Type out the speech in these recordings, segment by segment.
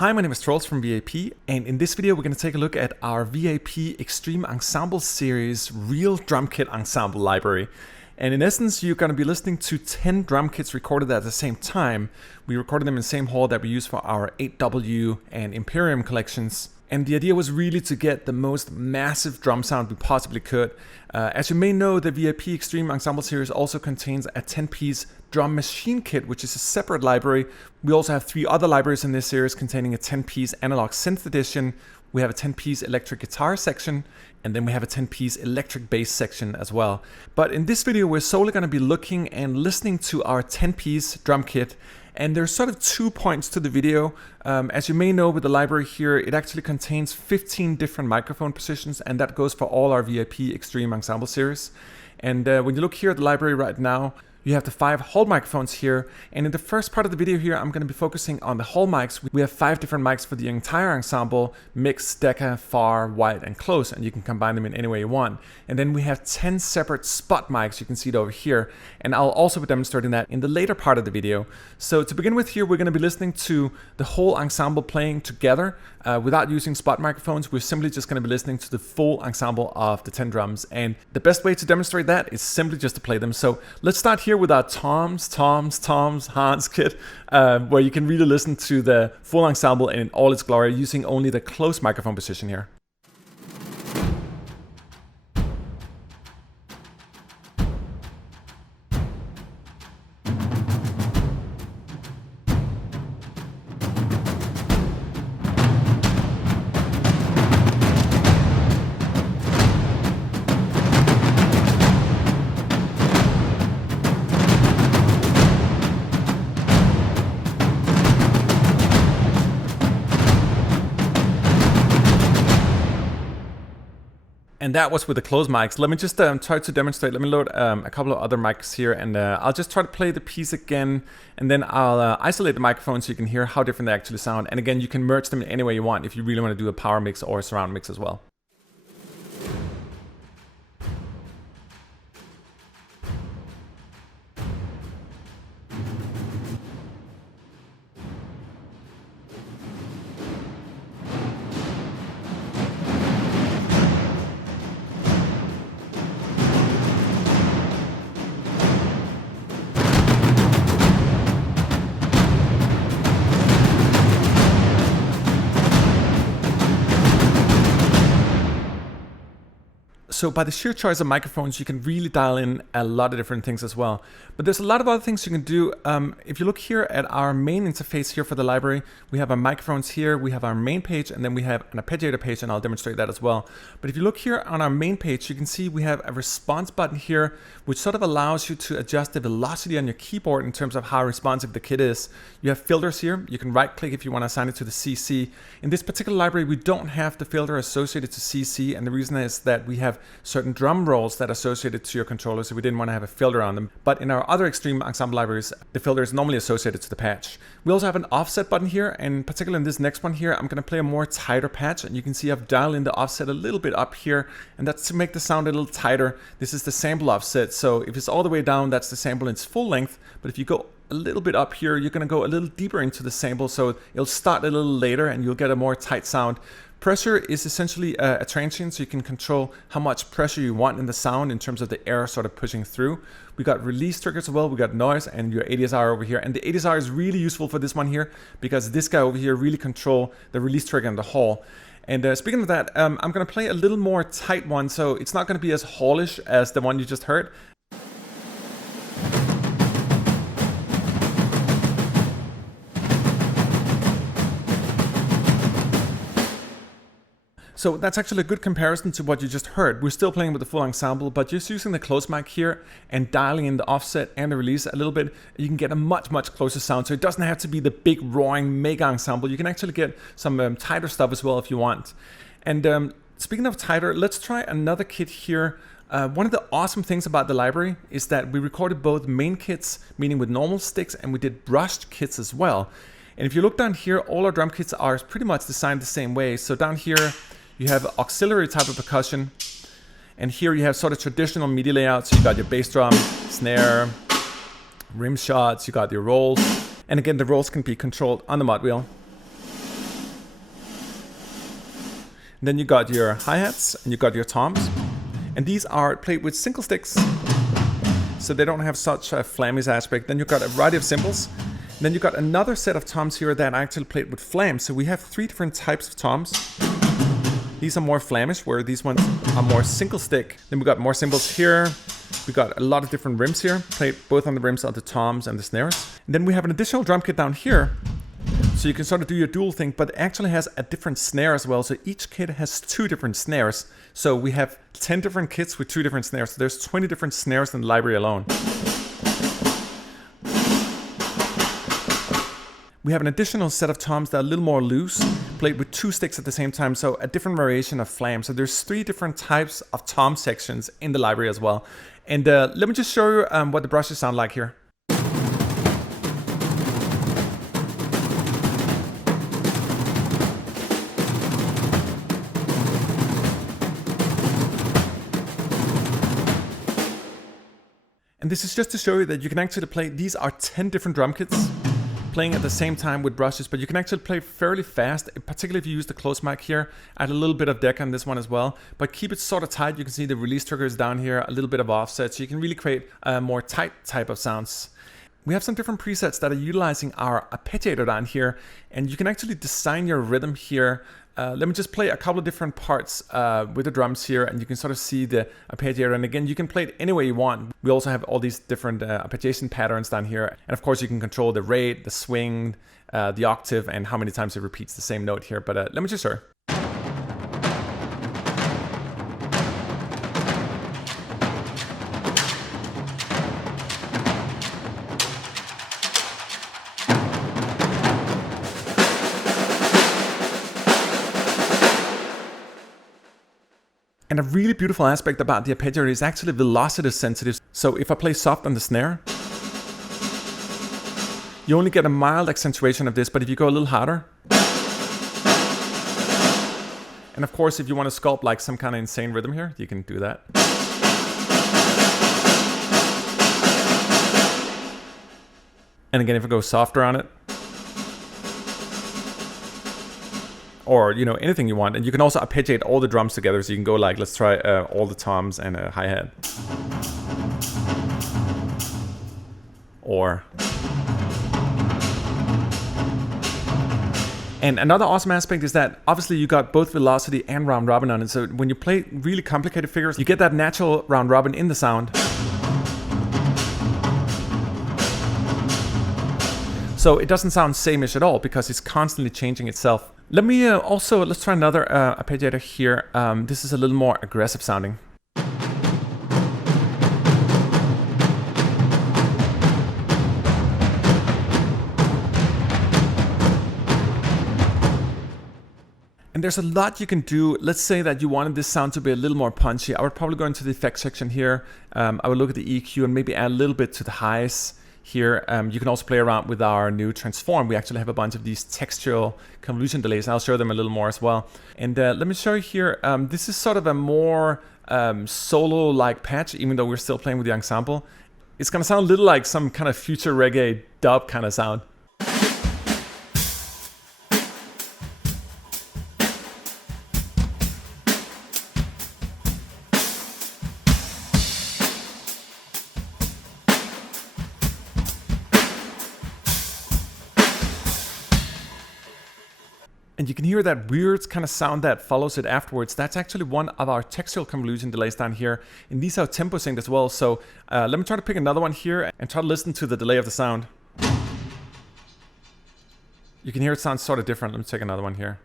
Hi, my name is Trolls from VAP, and in this video we're going to take a look at our VAP Extreme Ensemble Series Real Drum Kit Ensemble library. And in essence, you're going to be listening to 10 drum kits recorded at the same time. We recorded them in the same hall that we use for our 8W and Imperium collections. And the idea was really to get the most massive drum sound we possibly could. As you may know, the VAP Extreme Ensemble Series also contains a 10-piece drum machine kit, which is a separate library. We also have 3 other libraries in this series containing a 10-piece analog synth edition. We have a 10-piece electric guitar section, and then we have a 10-piece electric bass section as well. But in this video, we're solely going to be looking and listening to our 10-piece drum kit. And there's sort of 2 points to the video. As you may know, with the library here, it actually contains 15 different microphone positions, and that goes for all our VAP Extreme Ensemble Series. And when you look here at the library right now, you have the 5 hall microphones here, and in the first part of the video here, I'm going to be focusing on the hall mics. We have 5 different mics for the entire ensemble: mix, deca, far, wide, and close, and you can combine them in any way you want. And then we have 10 separate spot mics. You can see it over here, and I'll also be demonstrating that in the later part of the video. So to begin with here, we're going to be listening to the whole ensemble playing together without using spot microphones. We're simply just going to be listening to the full ensemble of the 10 drums, and the best way to demonstrate that is simply just to play them. So let's start here with our toms, Hans kit, where you can really listen to the full ensemble in all its glory using only the close microphone position here. And that was with the closed mics. Let me just try to demonstrate. Let me load a couple of other mics here, and I'll just try to play the piece again, and then I'll isolate the microphone so you can hear how different they actually sound. And again, you can merge them in any way you want if you really want to do a power mix or a surround mix as well. So by the sheer choice of microphones, you can really dial in a lot of different things as well. But there's a lot of other things you can do. If you look here at our main interface here for the library, we have our microphones here, we have our main page, and then we have an Arpeggiator page, and I'll demonstrate that as well. But if you look here on our main page, you can see we have a response button here, which sort of allows you to adjust the velocity on your keyboard in terms of how responsive the kit is. You have filters here. You can right click if you want to assign it to the CC. In this particular library, we don't have the filter associated to CC, and the reason is that we have certain drum rolls that are associated to your controller, so we didn't want to have a filter on them. But in our other Extreme Ensemble libraries, the filter is normally associated to the patch. We also have an offset button here, and particularly in this next one here, I'm going to play a more tighter patch, and you can see I've dialed in the offset a little bit up here, and that's to make the sound a little tighter. This is the sample offset, so if it's all the way down, that's the sample in its full length, but if you go a little bit up here, you're going to go a little deeper into the sample, so it'll start a little later and you'll get a more tight sound. Pressure is essentially a transient, so you can control how much pressure you want in the sound in terms of the air sort of pushing through. We got release triggers as well, we got noise, and your ADSR over here. And the ADSR is really useful for this one here because this guy over here really control the release trigger in the hall. And speaking of that, I'm going to play a little more tight one, so it's not going to be as hallish as the one you just heard. So that's actually a good comparison to what you just heard. We're still playing with the full ensemble, but just using the close mic here and dialing in the offset and the release a little bit, you can get a much closer sound. So it doesn't have to be the big roaring mega ensemble. You can actually get some tighter stuff as well if you want. And speaking of tighter, let's try another kit here. One of the awesome things about the library is that we recorded both main kits, meaning with normal sticks, and we did brushed kits as well. And if you look down here, all our drum kits are pretty much designed the same way. So down here, you have auxiliary type of percussion, and here you have sort of traditional MIDI layouts. So you got your bass drum, snare, rim shots, you got your rolls, and again the rolls can be controlled on the mod wheel. And then you got your hi-hats and you got your toms. And these are played with single sticks, so they don't have such a flamish aspect. Then you've got a variety of cymbals. And then you've got another set of toms here that I actually played with flams. So we have 3 different types of toms. These are more flamish, where these ones are more single stick. Then we got more cymbals here. We got a lot of different rims here, played both on the rims of the toms and the snares. And then we have an additional drum kit down here, so you can sort of do your dual thing, but it actually has a different snare as well. So each kit has 2 different snares. So we have 10 different kits with 2 different snares. So there's 20 different snares in the library alone. We have an additional set of toms that are a little more loose, played with 2 sticks at the same time, so a different variation of flam. So there's 3 different types of tom sections in the library as well. And let me just show you what the brushes sound like here. And this is just to show you that you can actually play, these are 10 different drum kits, playing at the same time with brushes, but you can actually play fairly fast, particularly if you use the close mic here. Add a little bit of deck on this one as well, but keep it sort of tight. You can see the release trigger is down here, a little bit of offset, so you can really create a more tight type of sounds. We have some different presets that are utilizing our arpeggiator down here, and you can actually design your rhythm here. Let me just play a couple of different parts with the drums here, and you can sort of see the arpeggiator. And again, you can play it any way you want. We also have all these different arpeggiation patterns down here. And of course, you can control the rate, the swing, the octave, and how many times it repeats the same note here. But let me just show. And a really beautiful aspect about the arpeggiator is actually velocity sensitive. So if I play soft on the snare, you only get a mild accentuation of this, but if you go a little harder, and of course if you want to sculpt like some kind of insane rhythm here, you can do that. And again, if I go softer on it, or anything you want, and you can also arpeggiate all the drums together, so you can go like, let's try all the toms and a hi-hat, or and another awesome aspect is that obviously you got both velocity and round robin on it, so when you play really complicated figures, you get that natural round robin in the sound. So it doesn't sound same-ish at all because it's constantly changing itself. Let me let's try another arpeggiator here. This is a little more aggressive sounding. And there's a lot you can do. Let's say that you wanted this sound to be a little more punchy. I would probably go into the effects section here. I would look at the EQ and maybe add a little bit to the highs. Here, you can also play around with our new transform. We actually have a bunch of these textural convolution delays, and I'll show them a little more as well. And let me show you here, this is sort of a more solo-like patch, even though we're still playing with the ensemble. It's gonna sound a little like some kind of future reggae dub kind of sound. And you can hear that weird kind of sound that follows it afterwards. That's actually one of our textual convolution delays down here. And these are tempo synced as well. So let me try to pick another one here and try to listen to the delay of the sound. You can hear it sounds sort of different. Let me take another one here.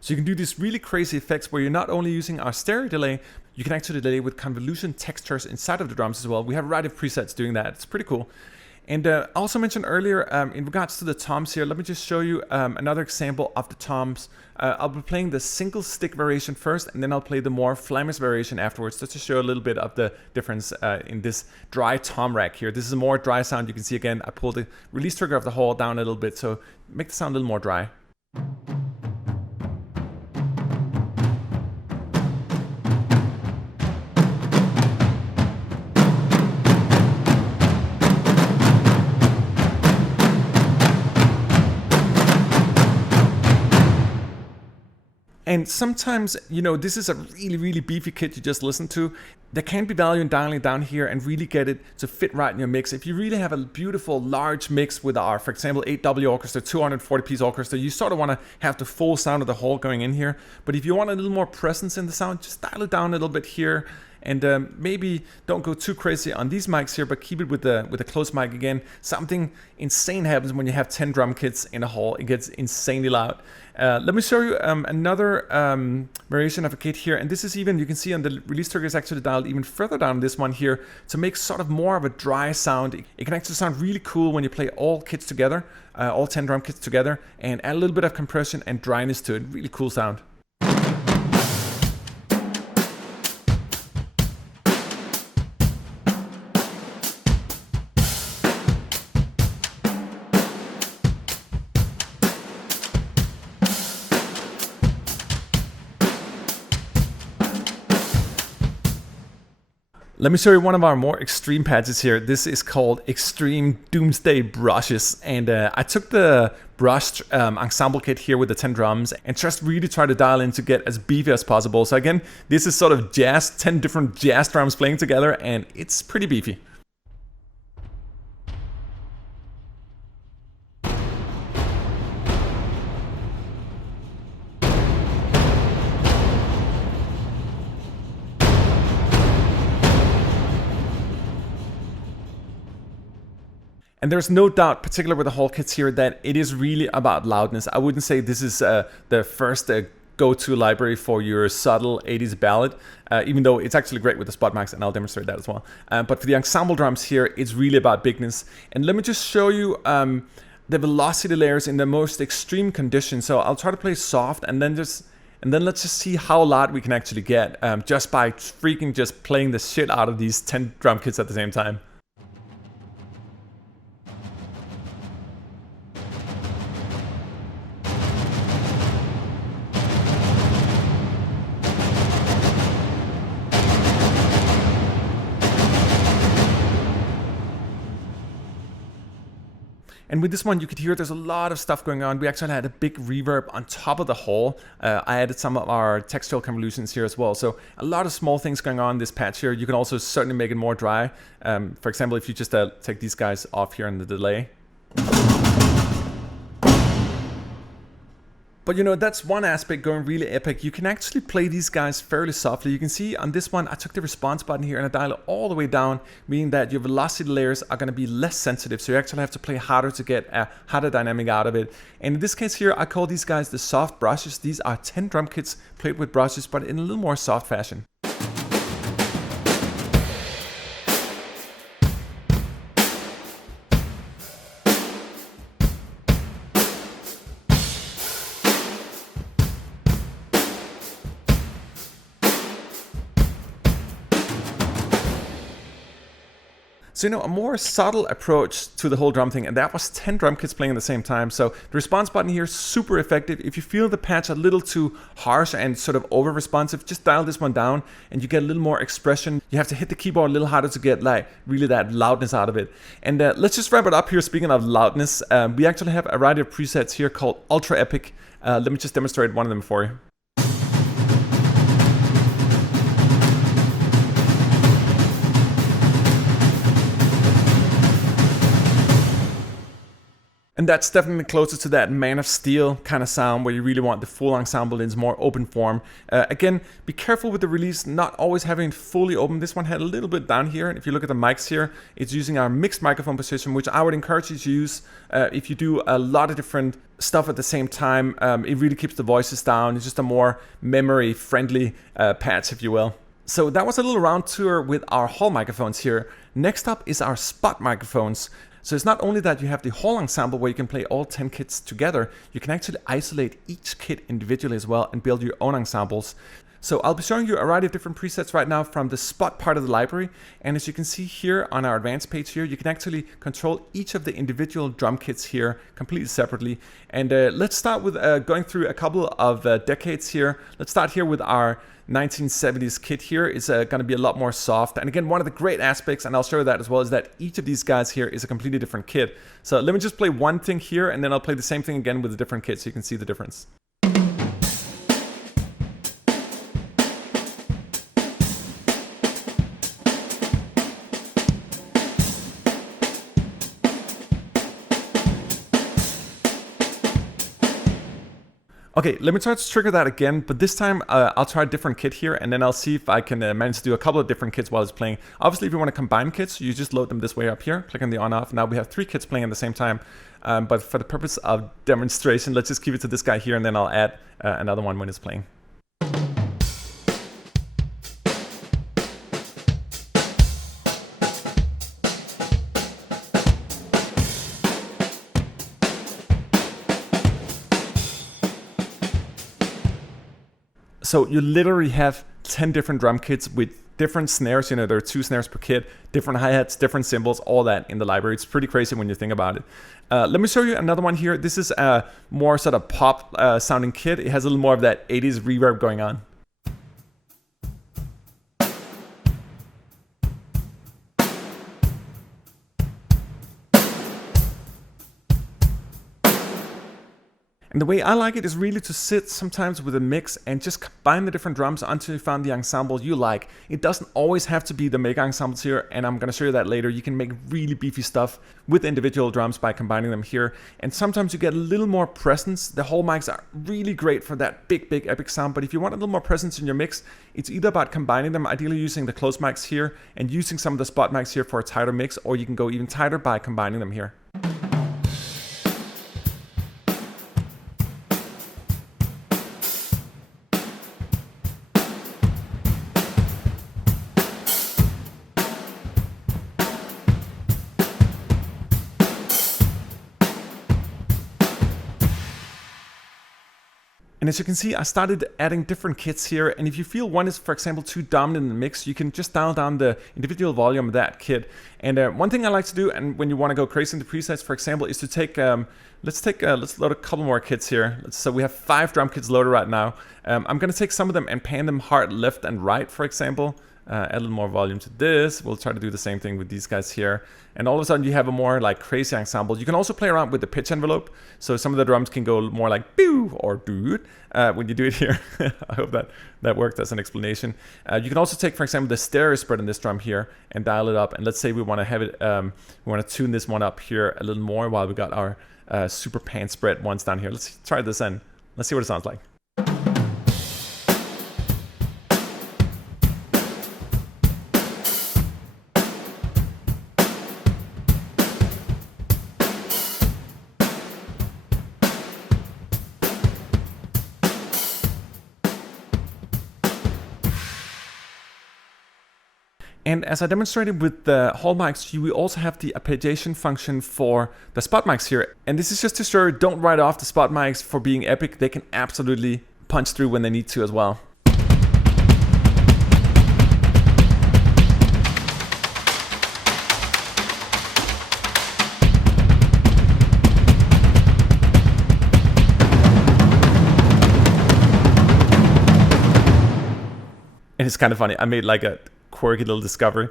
So you can do these really crazy effects where you're not only using our stereo delay, you can actually delay with convolution textures inside of the drums as well. We have a variety of presets doing that. It's pretty cool. And I also mentioned earlier, in regards to the toms here, let me just show you another example of the toms. I'll be playing the single stick variation first, and then I'll play the more flamish variation afterwards, just to show a little bit of the difference in this dry tom rack here. This is a more dry sound. You can see again, I pulled the release trigger of the hall down a little bit, so make the sound a little more dry. And sometimes, this is a really, really beefy kit you just listened to. There can be value in dialing it down here and really get it to fit right in your mix. If you really have a beautiful large mix with our, for example, 8W orchestra, 240-piece orchestra, you sort of want to have the full sound of the whole going in here. But if you want a little more presence in the sound, just dial it down a little bit here. And maybe don't go too crazy on these mics here, but keep it with the close mic again. Something insane happens when you have 10 drum kits in a hall. It gets insanely loud. Let me show you another variation of a kit here. And this is even, you can see on the release trigger is actually dialed even further down this one here to make sort of more of a dry sound. It can actually sound really cool when you play all kits together, all 10 drum kits together, and add a little bit of compression and dryness to it. Really cool sound. Let me show you one of our more extreme patches here. This is called Extreme Doomsday Brushes. And I took the brushed ensemble kit here with the 10 drums and just really try to dial in to get as beefy as possible. So again, this is sort of jazz, 10 different jazz drums playing together, and it's pretty beefy. And there's no doubt, particularly with the whole kits here, that it is really about loudness. I wouldn't say this is the first go-to library for your subtle 80s ballad, even though it's actually great with the spot mics, and I'll demonstrate that as well. But for the ensemble drums here, it's really about bigness. And let me just show you the velocity layers in the most extreme conditions. So I'll try to play soft, and then let's just see how loud we can actually get just by freaking just playing the shit out of these 10 drum kits at the same time. And with this one, you could hear there's a lot of stuff going on. We actually had a big reverb on top of the whole. I added some of our textual convolutions here as well. So a lot of small things going on in this patch here. You can also certainly make it more dry. For example, if you just take these guys off here in the delay. But that's one aspect going really epic. You can actually play these guys fairly softly. You can see on this one, I took the response button here and I dial it all the way down, meaning that your velocity layers are going to be less sensitive. So you actually have to play harder to get a harder dynamic out of it. And in this case here, I call these guys the soft brushes. These are 10 drum kits played with brushes, but in a little more soft fashion. So, a more subtle approach to the whole drum thing, and that was 10 drum kits playing at the same time. So the response button here is super effective. If you feel the patch a little too harsh and sort of over responsive, just dial this one down and you get a little more expression. You have to hit the keyboard a little harder to get really that loudness out of it. And let's just wrap it up here. Speaking of loudness, we actually have a variety of presets here called Ultra Epic. Let me just demonstrate one of them for you. And that's definitely closer to that Man of Steel kind of sound where you really want the full ensemble in its more open form. Again, be careful with the release, not always having it fully open. This one had a little bit down here. And if you look at the mics here, it's using our mixed microphone position, which I would encourage you to use if you do a lot of different stuff at the same time. It really keeps the voices down. It's just a more memory-friendly patch, if you will. So that was a little round tour with our hall microphones here. Next up is our spot microphones. So it's not only that you have the whole ensemble where you can play all 10 kits together, you can actually isolate each kit individually as well and build your own ensembles. So I'll be showing you a variety of different presets right now from the spot part of the library. And as you can see here on our advanced page here, you can actually control each of the individual drum kits here completely separately. And let's start with going through a couple of decades here. Let's start here with our 1970s kit here. It's going to be a lot more soft. And again, one of the great aspects, and I'll show you that as well, is that each of these guys here is a completely different kit. So let me just play one thing here, and then I'll play the same thing again with a different kit so you can see the difference. Okay, let me try to trigger that again, but this time I'll try a different kit here, and then I'll see if I can manage to do a couple of different kits while it's playing. Obviously, if you want to combine kits, you just load them this way up here, click on the on-off. Now we have 3 kits playing at the same time, but for the purpose of demonstration, let's just keep it to this guy here, and then I'll add another one when it's playing. So you literally have 10 different drum kits with different snares. You know, there are 2 snares per kit, different hi-hats, different cymbals, all that in the library. It's pretty crazy when you think about it. Let me show you another one here. This is a more sort of pop sounding kit. It has a little more of that 80s reverb going on. And the way I like it is really to sit sometimes with a mix and just combine the different drums until you find the ensemble you like. It doesn't always have to be the mega ensembles here, and I'm going to show you that later. You can make really beefy stuff with individual drums by combining them here. And sometimes you get a little more presence. The whole mics are really great for that big epic sound, but if you want a little more presence in your mix, it's either about combining them, ideally using the close mics here and using some of the spot mics here for a tighter mix, or you can go even tighter by combining them here. And as you can see, I started adding different kits here. And if you feel one is, for example, too dominant in the mix, you can just dial down the individual volume of that kit. And one thing I like to do, and when you want to go crazy into presets, for example, is to take, let's load a couple more kits here. So we have 5 drum kits loaded right now. I'm going to take some of them and pan them hard left and right, for example. Add a little more volume to this. We'll try to do the same thing with these guys here. And all of a sudden you have a more like crazy ensemble. You can also play around with the pitch envelope. So some of the drums can go more like pew or dude when you do it here. I hope that worked as an explanation. You can also take, for example, the stereo spread in this drum here and dial it up. And let's say we want to have it, we want to tune this one up here a little more while we got our super pan spread ones down here. Let's try this in. Let's see what it sounds like. And as I demonstrated with the hall mics, we also have the arpeggiation function for the spot mics here. And this is just to show you, don't write off the spot mics for being epic. They can absolutely punch through when they need to as well. And it's kind of funny. I made like a quirky little discovery.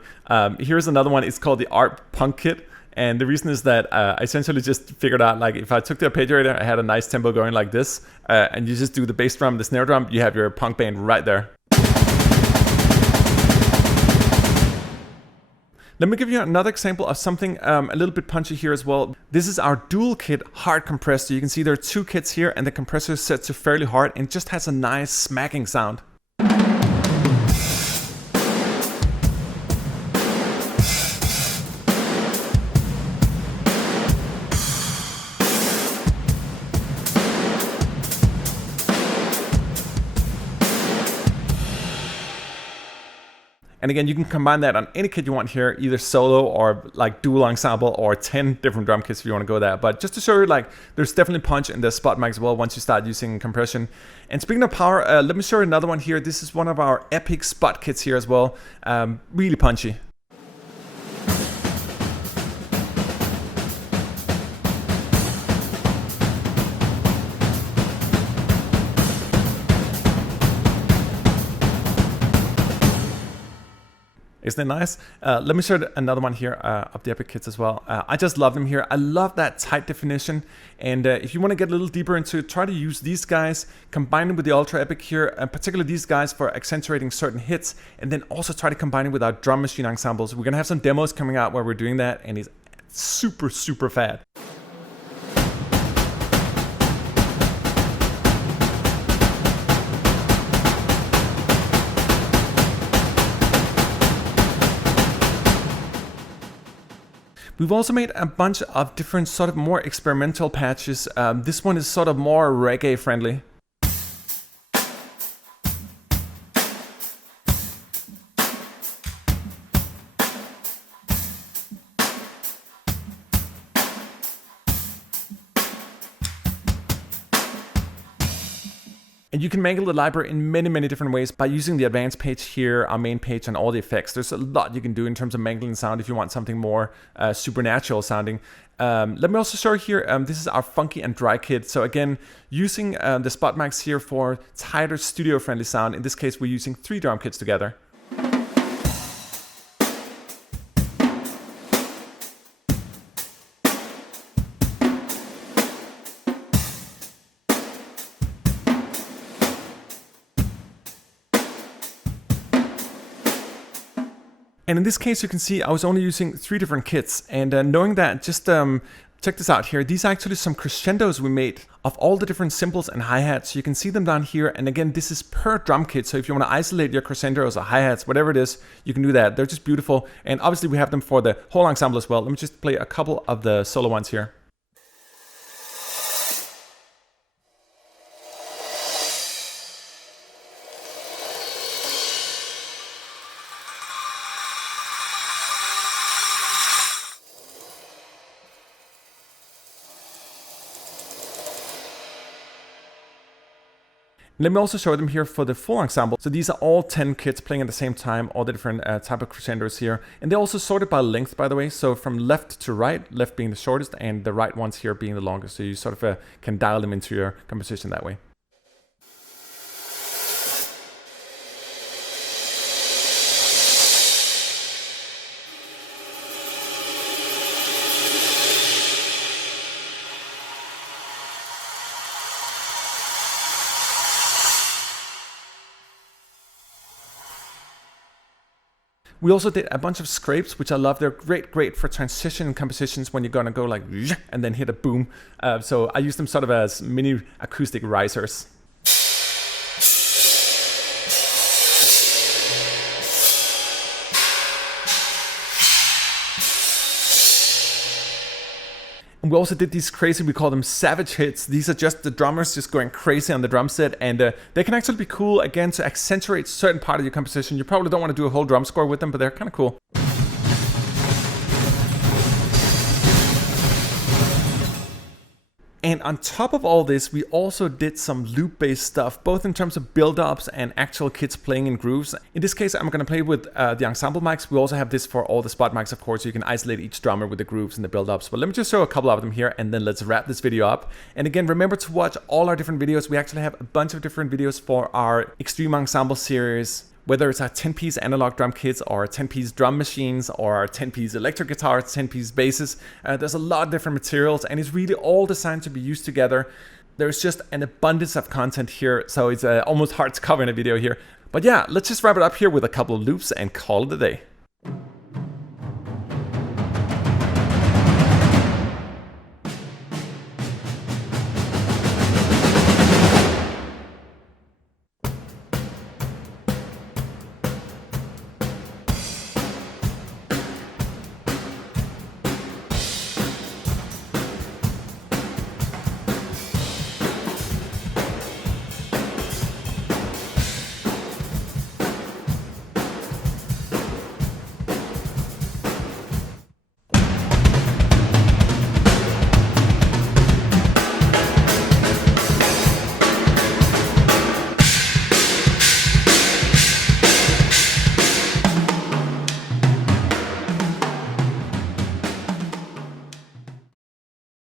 Here's another one. It's called the Art Punk Kit. And the reason is that I essentially just figured out, like, if I took the arpeggiator, I had a nice tempo going like this, and you just do the bass drum, the snare drum, you have your punk band right there. Let me give you another example of something a little bit punchy here as well. This is our dual kit hard compressor. You can see there are 2 kits here, and the compressor is set to fairly hard and just has a nice smacking sound. And again, you can combine that on any kit you want here, either solo or like dual ensemble or 10 different drum kits if you want to go there. But just to show you, like, there's definitely punch in the spot mic as well once you start using compression. And speaking of power, let me show you another one here. This is one of our epic spot kits here as well. Really punchy. Isn't it nice? Let me show you another one here of the Epic kits as well. I just love them here. I love that tight definition. And if you want to get a little deeper into it, try to use these guys, combine them with the Ultra Epic here, and particularly these guys for accentuating certain hits, and then also try to combine it with our drum machine ensembles. We're going to have some demos coming out where we're doing that, and it's super fat. We've also made a bunch of different sort of more experimental patches. This one is sort of more reggae friendly. And you can mangle the library in many different ways by using the advanced page here, our main page, and all the effects. There's a lot you can do in terms of mangling sound if you want something more supernatural sounding. Let me also show you here, this is our funky and dry kit. So again, using the spot mics here for tighter studio-friendly sound. In this case, we're using 3 drum kits together. And in this case, you can see I was only using 3 different kits. And knowing that, just check this out here. These are actually some crescendos we made of all the different cymbals and hi-hats. So you can see them down here. And again, this is per drum kit. So if you want to isolate your crescendos or hi-hats, whatever it is, you can do that. They're just beautiful. And obviously we have them for the whole ensemble as well. Let me just play a couple of the solo ones here. Let me also show them here for the full ensemble. So these are all 10 kits playing at the same time, all the different type of crescendos here. And they're also sorted by length, by the way. So from left to right, left being the shortest and the right ones here being the longest. So you sort of can dial them into your composition that way. We also did a bunch of scrapes, which I love. They're great for transition compositions when you're gonna go like and then hit a boom. So I use them sort of as mini acoustic risers. And we also did these crazy, we call them savage hits. These are just the drummers just going crazy on the drum set, and they can actually be cool, again, to accentuate certain part of your composition. You probably don't want to do a whole drum score with them, but they're kind of cool. And on top of all this, we also did some loop-based stuff, both in terms of build-ups and actual kits playing in grooves. In this case, I'm going to play with the ensemble mics. We also have this for all the spot mics, of course, so you can isolate each drummer with the grooves and the build-ups. But let me just show a couple of them here, and then let's wrap this video up. And again, remember to watch all our different videos. We actually have a bunch of different videos for our Extreme Ensemble series. Whether it's our 10-piece analog drum kits or 10-piece drum machines or 10-piece electric guitars, 10-piece basses, there's a lot of different materials and it's really all designed to be used together. There's just an abundance of content here, so it's almost hard to cover in a video here. But yeah, let's just wrap it up here with a couple of loops and call it a day.